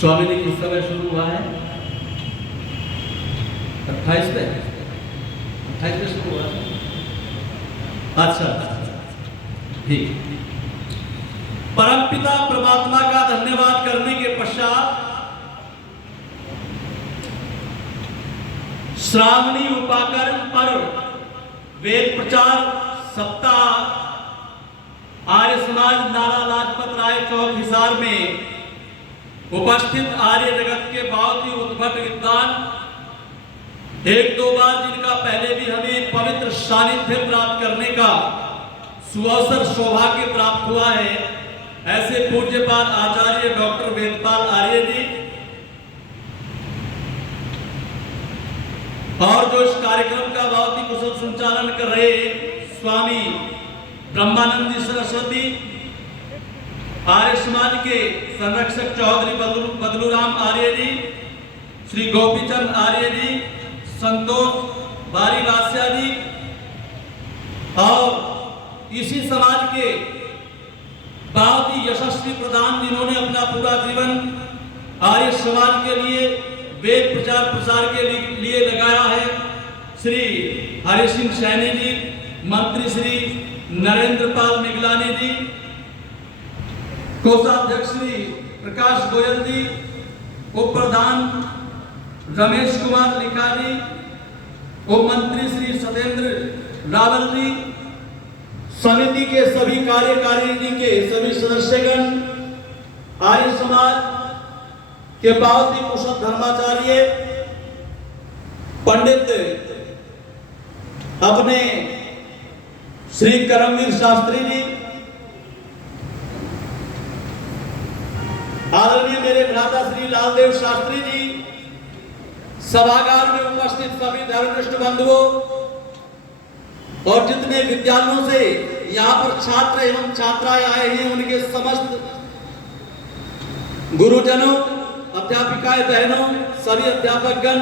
स्वामी ने किस समय शुरू हुआ है? 28 में शुरू हुआ है। अच्छा, ठीक। परमपिता परमात्मा का धन्यवाद करने के पश्चात श्रावणी उपाकर्म पर्व वेद प्रचार सप्ताह आर्य समाज नारा लाजपत राय चौक हिसार में उपस्थित आर्य जगत के बहुत ही उद्भट विद्वान, एक दो बार जिनका पहले भी हमें पवित्र सानिध्य प्राप्त करने का सुअवसर सौभाग्य प्राप्त हुआ है, ऐसे पूज्यपाल आचार्य डॉक्टर वेदपाल आर्य जी, और जो इस कार्यक्रम का बहुत ही कुशल संचालन कर रहे स्वामी ब्रह्मानंद सरस्वती, आर्य समाज के संरक्षक चौधरी बदलूराम आर्य जी, श्री गोपीचंद आर्य जी, संतोष बारीवासिया जी, और इसी समाज के बहुत ही यशस्वी प्रधान जिन्होंने अपना पूरा जीवन आर्य समाज के लिए वेद प्रचार प्रसार के लिए लगाया है, श्री हरि सिंह सैनी जी, मंत्री श्री नरेंद्र पाल मिगलानी जी, कोषाध्यक्ष श्री प्रकाश गोयल जी, उप प्रधान रमेश कुमार लिखा जी, उप मंत्री श्री सत्येंद्र रावल जी, समिति के सभी कार्यकारिणी के सभी सदस्यगण, आर्य समाज के बहुत ही कुशल धर्माचार्य पंडित अपने श्री करमवीर शास्त्री जी, आदरणीय मेरे भ्राता श्री लालदेव शास्त्री जी, सभागार में उपस्थित सभी धर्मनिष्ठ बंधुओं और जितने विद्यालयों से यहाँ पर छात्र एवं छात्राएं आए हैं, उनके समस्त गुरुजनों, अध्यापिकाएं बहनों, सभी अध्यापकगण,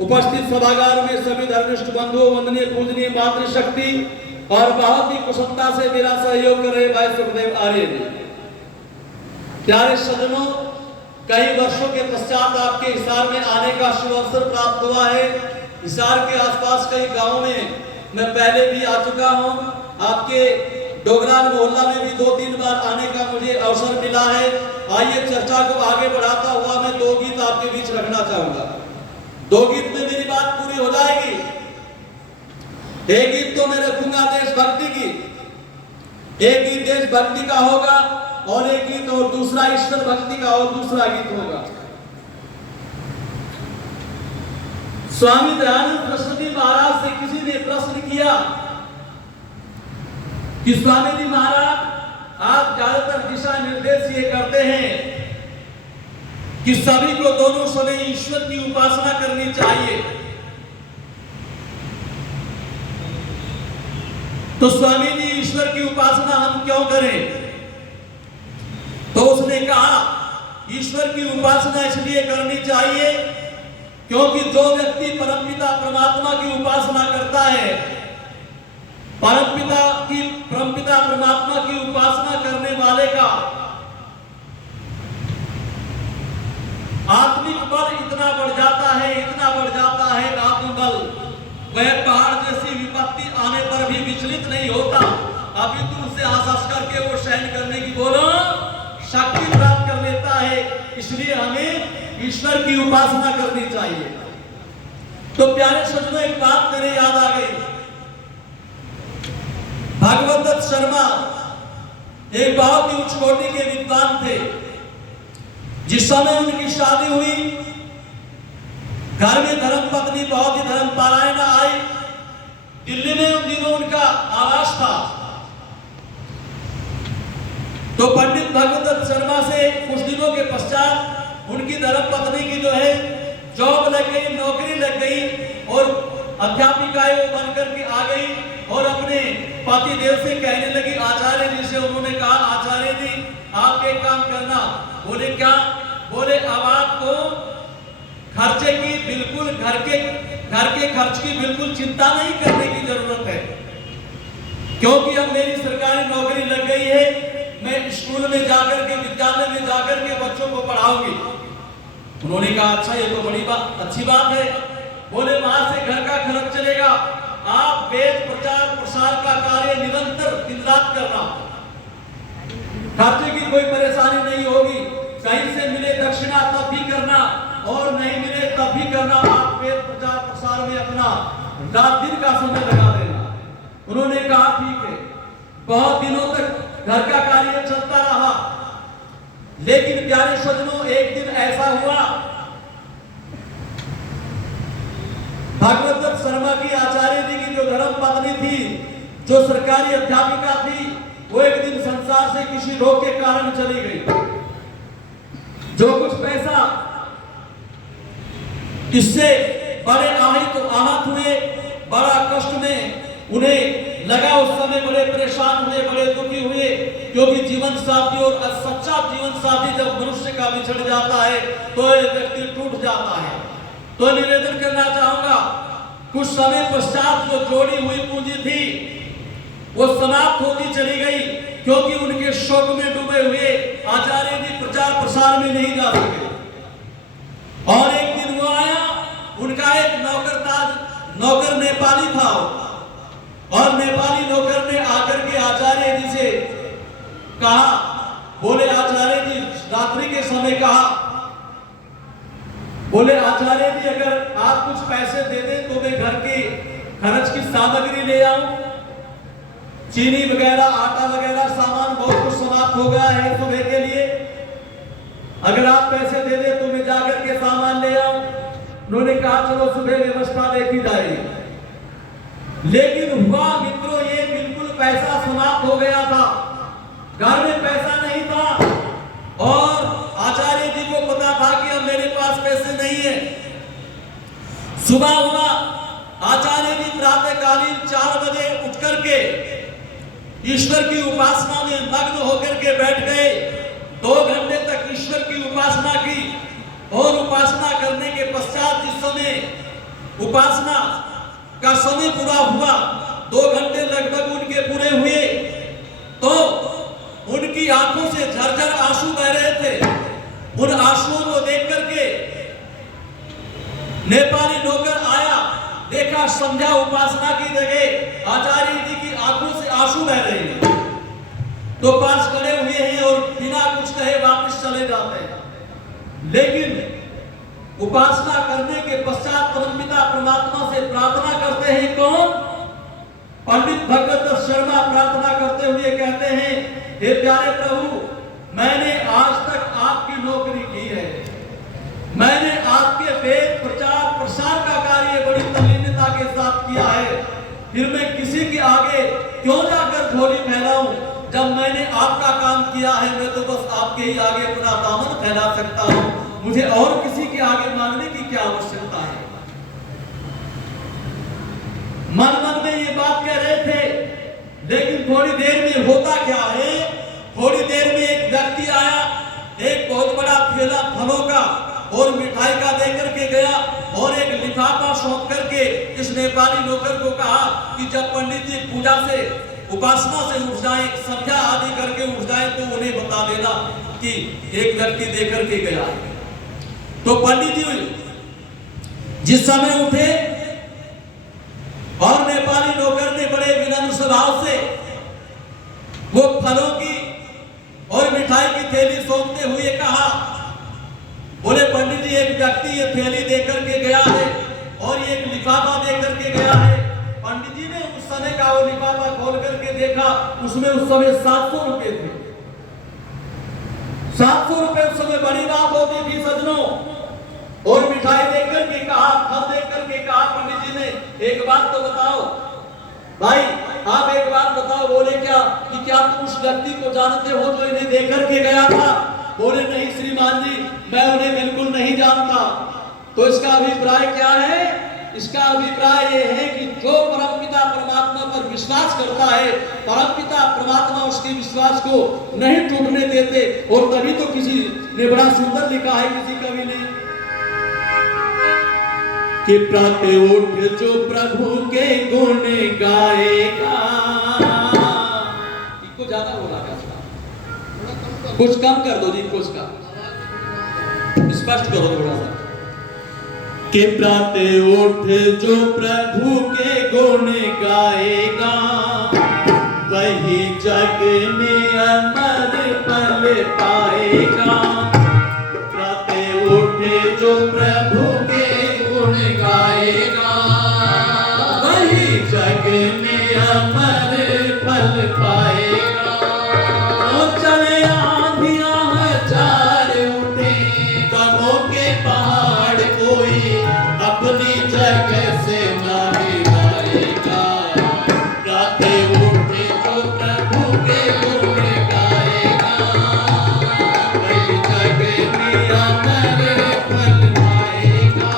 उपस्थित सभागार में सभी धर्मनिष्ठ बंधुओं, वंदनीय पूजनीय मातृशक्ति और बहुत ही कुशलता से मेरा सहयोग कर रहे भाई सुखदेव आर्य जी। प्यारे सज्जनों, कई वर्षों के पश्चात आपके हिसार में आने का शुभ अवसर प्राप्त हुआ है। हिसार के आसपास कई गांवों में मैं पहले भी आ चुका हूं। आपके डोगरान मोहल्ला में भी 2-3 बार आने का मुझे अवसर मिला है। आइए चर्चा को आगे बढ़ाता हुआ मैं 2 गीत आपके बीच रखना चाहूंगा। 2 गीत में मेरी बात पूरी हो जाएगी। एक गीत तो मैं रखूंगा देशभक्ति की, एक गीत देशभक्ति का होगा और एक गीत और दूसरा ईश्वर भक्ति का और दूसरा गीत होगा। स्वामी दयानंद सरस्वती महाराज से किसी ने प्रश्न किया कि स्वामी जी महाराज, आप ज्यादातर दिशा निर्देश ये करते हैं कि सभी को दोनों समय ईश्वर की उपासना करनी चाहिए, तो स्वामी जी ईश्वर की उपासना हम क्यों करें? तो उसने कहा, ईश्वर की उपासना इसलिए करनी चाहिए क्योंकि जो व्यक्ति परमपिता परमात्मा की उपासना करता है, परमपिता परमात्मा की उपासना करने वाले का आत्मिक बल इतना बढ़ जाता है आत्मबल, वह पहाड़ जैसी विपत्ति आने पर भी विचलित नहीं होता, अभी दूर से आशास करके वो सहन करने की बोलो शक्ति प्राप्त कर लेता है। इसलिए हमें ईश्वर की उपासना करनी चाहिए। तो प्यारे सज्जनों, एक बात मेरे याद आ गई। भागवत दत्त शर्मा एक बहुत ही उच्च कोटि के विद्वान थे। जिस समय उनकी शादी हुई, घर में धर्म पत्नी बहुत ही धर्म पारायण आई। दिल्ली में उन दिनों उनका आवास था। तो पंडित भागवत दत्त शर्मा से कुछ दिनों के पश्चात उनकी धर्म पत्नी की जो है जॉब लग गई, नौकरी लग गई और अध्यापिकाएं बनकर के आ गई और अपने पति देव से कहने लगी, आचार्य जी से उन्होंने कहा, आचार्य जी आप एक काम करना। बोले क्या? बोले अब आपको खर्चे की बिल्कुल घर के खर्च की बिल्कुल चिंता नहीं करने की जरूरत है, क्योंकि अब मेरी सरकारी नौकरी लग गई है। मैं स्कूल में जाकर के, विद्यालय में जाकर के बच्चों को पढ़ाऊंगी। उन्होंने कहा अच्छा ये तो बड़ी बात अच्छी बात है। बोले वहां से घर का खर्च चलेगा, आप वेद प्रचार प्रसार का कार्य निरंतर दिन रात करना, खर्चे की कोई परेशानी नहीं होगी, कहीं से मिले दक्षिणा तब भी करना और नहीं मिले तब भी करना, आप वेद प्रचार प्रसार में अपना रात दिन का समय लगा देना। उन्होंने कहा ठीक है। बहुत दिनों तक घर का कार्य चलता रहा, लेकिन प्यारे सज्जनों एक दिन ऐसा हुआ, भागवत शर्मा की आचार्य जी की जो धर्म पत्नी थी, जो सरकारी अध्यापिका थी, वो एक दिन संसार से किसी रोग के कारण चली गई। जो कुछ पैसा इससे बड़े आहत हुए, बड़ा कष्ट में उन्हें लगा, उस समय बड़े परेशान हुए, बड़े दुखी हुए, क्योंकि जीवन साथी और सच्चा जीवन साथी जब मनुष्य का बिछड़ जाता है तो ये व्यक्ति टूट जाता है। तो निवेदन करना चाहूंगा, कुछ समय पश्चात जो जोड़ी हुई पूंजी थी वो समाप्त होती चली गई, क्योंकि उनके शोक में डूबे हुए आचार्य जी प्रचार प्रसार में नहीं जा सके। और एक दिन वो आया, उनका एक नौकर नेपाली था, और नेपाली नौकर ने आकर के आचार्य जी से कहा, बोले आचार्य जी रात्रि के समय कहा, बोले आचार्य जी अगर आप कुछ पैसे दे दें तो मैं घर की खर्च की सामग्री ले आऊं, चीनी वगैरह आटा वगैरह सामान बहुत कुछ समाप्त हो गया है सुबह के लिए, अगर आप पैसे दे दें तो मैं जाकर के सामान ले आऊं। उन्होंने कहा चलो सुबह व्यवस्था देखी जाएगी। लेकिन हुआ मित्रों ये बिल्कुल पैसा समाप्त हो गया था, घर में पैसा नहीं था और आचार्य जी को पता था कि अब मेरे पास पैसे नहीं है। सुबह हुआ, आचार्य जी प्रातःकालीन 4 बजे उठ करके ईश्वर की उपासना में मग्न होकर के बैठ गए। 2 घंटे तक ईश्वर की उपासना की और उपासना करने के पश्चात जिस समय उपासना का समय पूरा हुआ, 2 घंटे लगभग उनके पूरे हुए, तो उनकी आंखों से झरझर आंसू बह रहे थे। उन आंसुओं को देख करके नेपाली नौकर आया, देखा, समझा उपासना की जगह आचार्य जी की आंखों से आंसू बह रहे हैं, तो पास खड़े हुए हैं और बिना कुछ कहे वापस चले जाते हैं। लेकिन उपासना करने के पश्चात परमपिता परमात्मा से प्रार्थना करते हैं कौन? पंडित भगवत शर्मा प्रार्थना करते हुए कहते हैं, हे प्यारे प्रभु, मैंने आज तक आपकी नौकरी की है, मैंने आपके वेद प्रचार प्रसार का कार्य बड़ी तल्लीनता के साथ किया है, फिर मैं किसी के आगे क्यों जाकर झोली फैलाऊं? जब मैंने आपका काम किया है, मैं तो बस आपके ही आगे अपना दामन फैला सकता हूं, मुझे और किसी के आगे मांगने की क्या आवश्यकता है। मन मन में ये बात कह रहे थे, लेकिन थोड़ी देर में होता क्या है, थोड़ी देर में एक व्यक्ति आया, एक बहुत बड़ा थैला फलों का और मिठाई का देकर के गया और एक लिफाफा सौंप करके इस नेपाली नौकर को कहा कि जब पंडित जी पूजा से उपासना से उठ जाए, संध्या आदि करके उठ जाए, तो उन्हें बता देना कि एक व्यक्ति देकर के गया है। तो पंडित जी जिस समय उठे और नेपाली नौकर ने बड़े विनम्र स्वभाव से वो फलों की और मिठाई की थैली सौंपते हुए कहा, बोले पंडित जी एक व्यक्ति ये थैली देकर के गया है और एक लिफाफा देकर के गया है। पंडित जी ने उस समय का वो लिफाफा खोल करके देखा, उसमें उस समय 700 रुपए थे। 700 रुपए उस समय बड़ी बात होती थी सज्जनों। और मिठाई देकर के कहा, फल देकर के कहा, पंडित जी ने एक बात तो बताओ भाई, आप एक बात बताओ। बोले क्या कि क्या तुम उस व्यक्ति को जानते हो जो इन्हें देकर के गया था? बोले नहीं श्रीमान जी, मैं उन्हें बिल्कुल नहीं जानता। तो इसका अभिप्राय क्या है? इसका अभिप्राय यह है कि जो परमपिता परमात्मा पर विश्वास करता है, परमपिता परमात्मा उसके विश्वास को नहीं टूटने देते। और तभी तो किसी ने बड़ा सुंदर लिखा है, किसी कवि ने, कि प्रातः उठ जो प्रभु के गुण गाएगा। इसको ज्यादा बोला क्या? कुछ कम कर दो जी, कुछ का स्पष्ट करो थोड़ा सा कि प्राते उठ जो प्रभु के गुण गाएगा वही जग में अमर फल पाएगा। प्राते उठ जो प्रभु के गुण गाएगा वही जग में अमर फल पाएगा। ओ चले आंधियां हजार उठे गमों के पहाड़ कोई अपनी जगह से ना हिलाएगा। प्राते उठे जो प्रभु के गुण गाएगा वही जग में अमर फल पाएगा।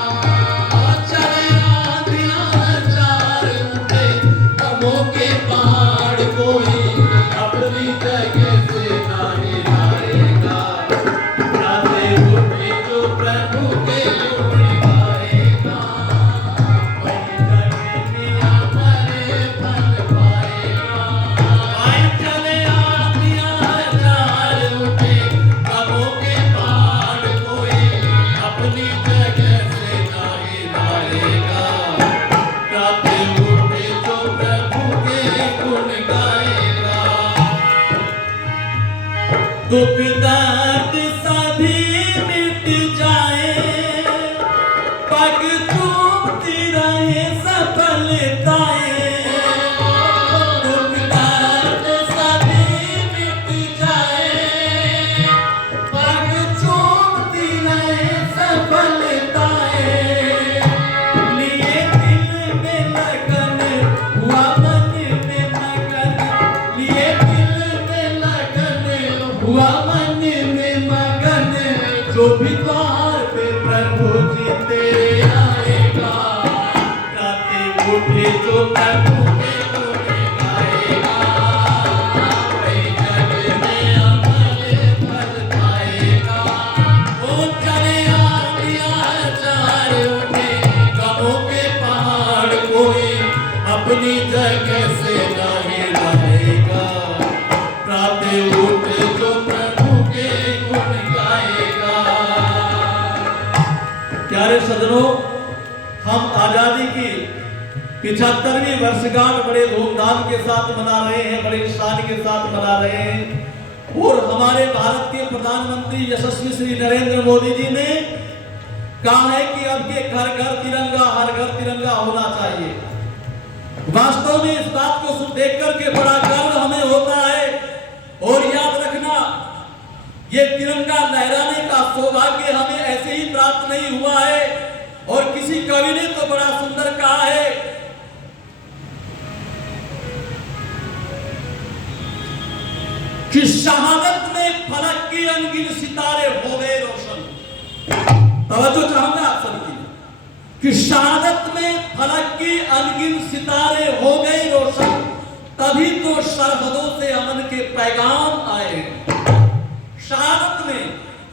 चले आंधियां हजार उठे गमों के पहाड़ कोई अपनी जगह से ना हिलाएगा। प्राते उठे जो प्रभु के गुण गाएगा वही जग में अमर फल पाएगा। आए चले आंधियां हजार उठे गमों के पहाड़ कोई अपनी जगह से ना हिलाएगा। प्राते उठे जो प्रभु के गुण गाएगा। दुख दर्द सभी मिट जाए पग चूमती रहे सफलताएं। दुख दर्द सभी मिट जाए पग चूमती रहे सफलताएं। लिए दिल में लगन हुआ मन में मगन लिए दिल में लगन हुआ मन में मगन। जो भी द्वार पे प्रभु जी तेरे आएगा। प्राते उठे जो प्रभु के गुण गाएगा वही जग में अमर फल पाएगा। ओ चले आंधियां हजार उठे गमों के पहाड़ कोई अपनी जगह से ना हिलाएगा। प्राते उठे जो प्रभु के गुण गाएगा। प्यारे सज्जनों, हम आजादी की 75वीं वर्षगांठ बड़े धूमधाम के साथ मना रहे हैं, बड़े शान के साथ मना रहे हैं। और हमारे भारत के प्रधानमंत्री यशस्वी श्री नरेंद्र मोदी जी ने कहा है कि अब के घर घर तिरंगा, हर घर तिरंगा होना चाहिए। वास्तव में इस बात को देख करके बड़ा गर्व हमें होता है। और याद रखना, ये तिरंगा लहराने का सौभाग्य हमें ऐसे ही प्राप्त नहीं हुआ है। और किसी कवि ने तो बड़ा सुंदर कहा है कि शहादत में फलक के अनगिन सितारे हो गए रोशन। तवज्जो चाहूंगा आप सबकी कि शहादत में फलक के अनगिन सितारे हो गए रोशन। तभी तो सरहदों से अमन के पैगाम आए। शहादत में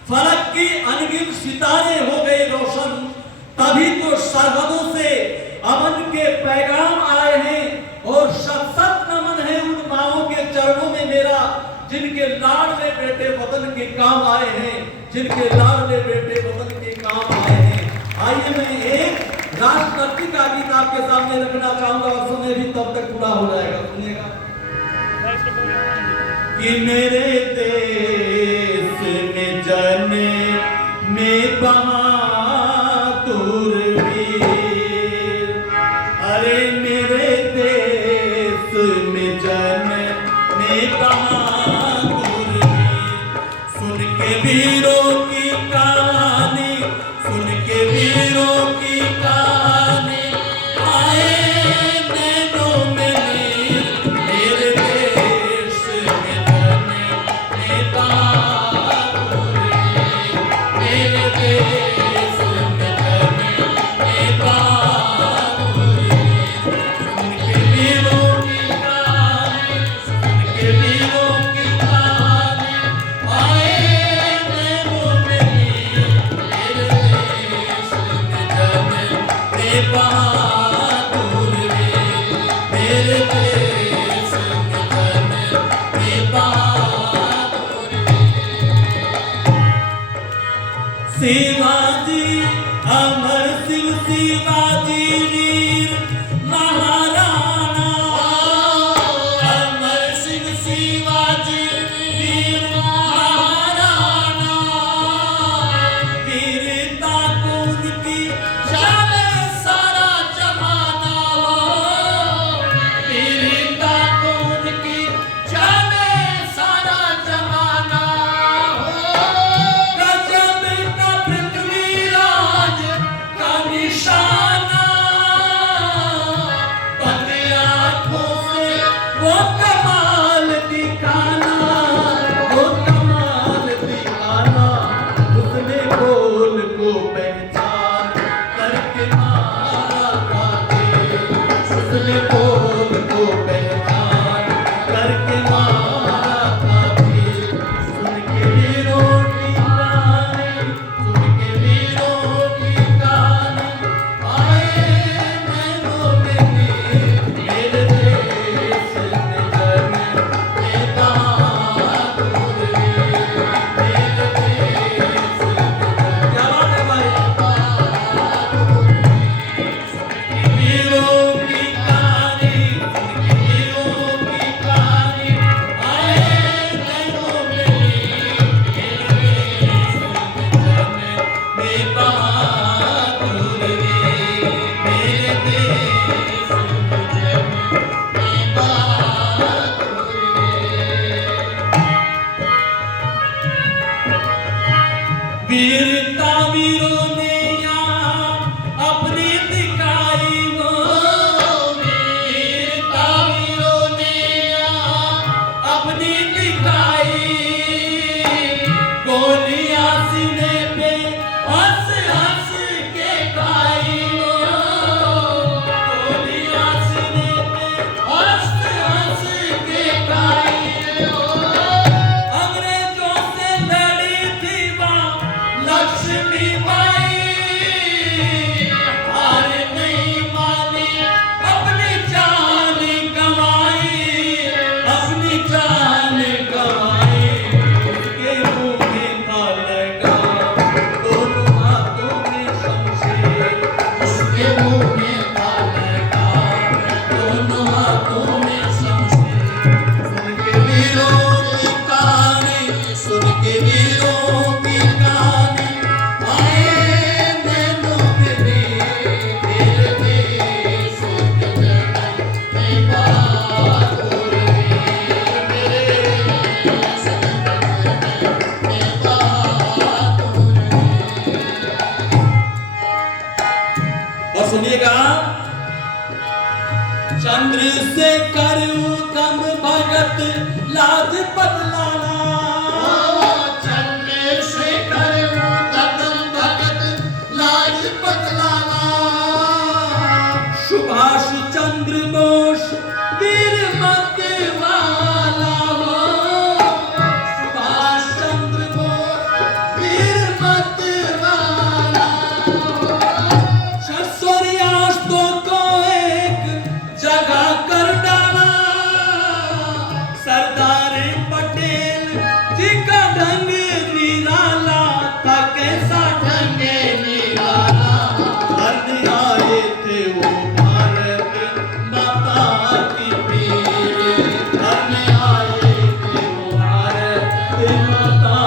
फलक की अनगिन सितारे हो गए रोशन। तभी तो सरहदों से अमन के पैगाम आए हैं। और शत शत नमन है उन माओं के चरणों में मेरा जिनके लाडले बेटे वतन के काम आए हैं, जिनके लाडले बेटे वतन के काम आए हैं। आइए मैं एक राष्ट्रभक्ति का गीत आपके सामने रखना चाहूंगा और सुने भी तब तक पूरा हो जाएगा। सुनिएगा कि मेरे देश में जने में बहादुर वीर। अरे मेरे देश में जने में बहादुर वीर। सुन के वीरों की कहानी, सुन के वीरों की कहानी आए नैनों में नीर। मेरे देश में जने में बहादुर वीर। मेरे देश में जने में बहादुर वीर। सुन के वीरों की कहानी, सुन के वीरों की कहानी आए नैनों में नीर। शिवाजी अमर शिव शिवाजी वीर महाराणा अमर शिव शिवाजी वीर महाराणा वीरता को उनकी जाने सारा जमाना वीरता को उनकी जाने सारा जमाना गजब का पृथ्वीराज का निशाना बंद आँखों से वो कमाल दिखाना वो कमाल दिखाना उसने बोल को पहचान करके मारा था उसने बोल को पहचान करके मारा था सुन के वीरों की कहानी सुन के वीरों की कहानी आए नैनों में नीर मेरे देश में जग में बहादुर वीर मेरे देश में जग क्या बात है भाई वीरों की कहानी वीरों की कहानी आए नैनों में नीर मेरे देश में बहादुर वीर मेरे देश में वीरता वीरों ने यहाँ अपनी दिखाई वो वीरता वीरों ने यहाँ अपनी दिखाई गोलियां सीने पे हंस हंस के खाई वो गोलियां सीने पे हंस हंस के खाई अंग्रेजों से लड़ी थी वहाँ लक्ष्मीबाई हार नहीं मानी अपनी जान गंवाई अपनी जान गंवाई उसके मुंह में था लगा दोनों हाथों में शमशीर उसके मुंह में था लगा दोनों हाथों में शमशीर सुन के वीरों की कहानी सुन के वीरों की कहानी आए नैनों में नीर मेरे देश में जग में बहादुर वीर मेरे देश में बहादुर और सुनिएगा चंद्रशेखर उत्तम भगत लाजपत लाला चंद्रशेखर उत्तम भगत लाजपत लाला सुभाष चंद्र बोस वीर मतवाला सुभाष चंद्र बोस वीर मतवाला सूर्यास्तों को एक जगह कर डाला सरदार पटेल जी का ढंग निराला था कैसा ढंग निराला धर्म आए थे वो भारत माता की वीर धर्म आए थे वो भारत माता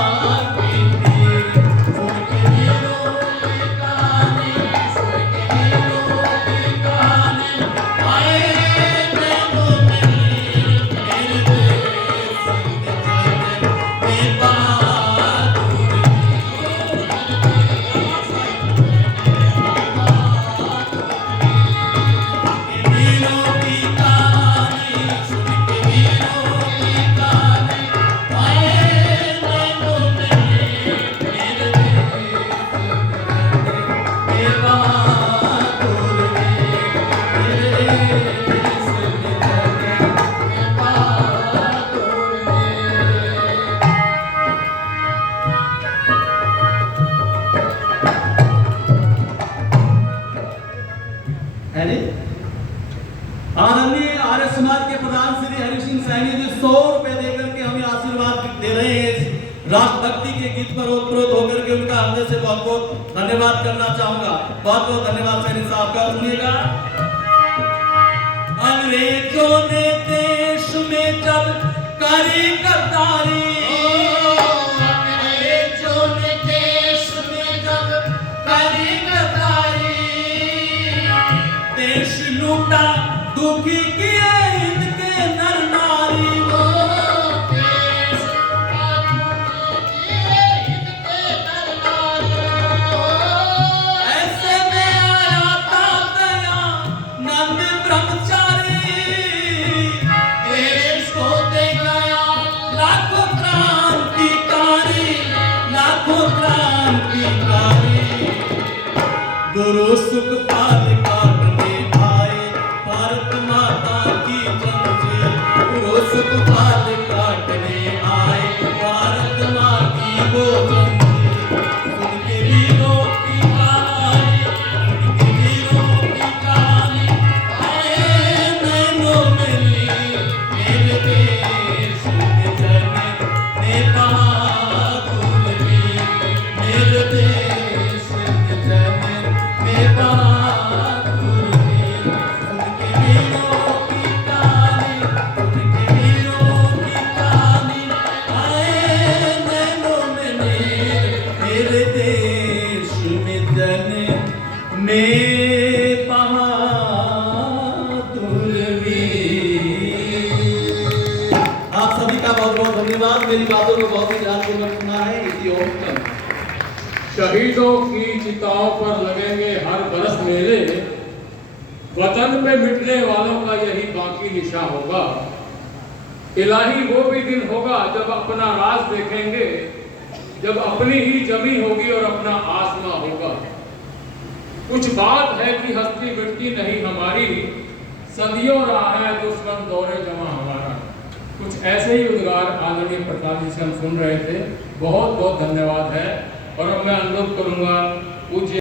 की वीर सुन के वीरों की कहानी सुन के वीरों की कहानी आए नैनों में नीर मेरे देश में जग में बहादुर वीरों की कहानी सुन के वीरों की कहानी आए नैनों में नीर मेरे देश में बहादुर मेरे देश में आदरणीय आर्य समाज के प्रधान श्री हरि सिंह सैनी जी 100 रुपए देकर के हमें आशीर्वाद दे रहे हैं राष्ट्रभक्ति के गीत पर ओतप्रोत होकर के उनका हृदय से बहुत बहुत धन्यवाद करना चाहूंगा। बहुत बहुत धन्यवाद सैनी साहब का। सुनिएगा। अंग्रेजों ने देश में जब करी गद्दारी, अंग्रेजों ने देश में जब करी गद्दारी, देश लूटा दुखी किए इनके नर नारी, ऐसे में आया था दयानंद ब्रह्मचारी, देश को दे गया लाखों क्रांतिकारी, लाखों क्रांतिकारी। गुरु सुखपाल काटने आए भारत माता की जंजीर, गुरु सुखपाल काटने आए भारत माँ की वो जंजीर। उनके वीरों की कहानी, उनके वीरों की कहानी आए नैनों में ली, मेरे देश में जने ने बहादुर वीर, मेरे देश में जने ने बहादुर वीर। उनके वीरों की कहानी, उनके वीरों की कहानी आए नैनों में नीर, मेरे देश में जने में बहादुर वीर। आप सभी का बहुत बहुत धन्यवाद। मेरी बातों को बहुत ही ध्यानपूर्वक सुना है। इसी ओम तक शहीदों की चिताओं पर लगेंगे हर बरस मेले, वतन पे मिटने वालों का यही बाकी निशा होगा। इलाही वो भी दिन होगा जब अपना राज देखेंगे, जब अपनी ही जमी होगी और अपना आसमां होगा। कुछ बात है कि हस्ती मिटती नहीं हमारी, सदियों रहा है दुश्मन दौरे जमा हमारा। कुछ ऐसे ही उद्गार आदरणीय प्रसाद जी से हम सुन रहे थे। बहुत बहुत धन्यवाद है। और अब मैं अनुरोध करूंगा पूज्य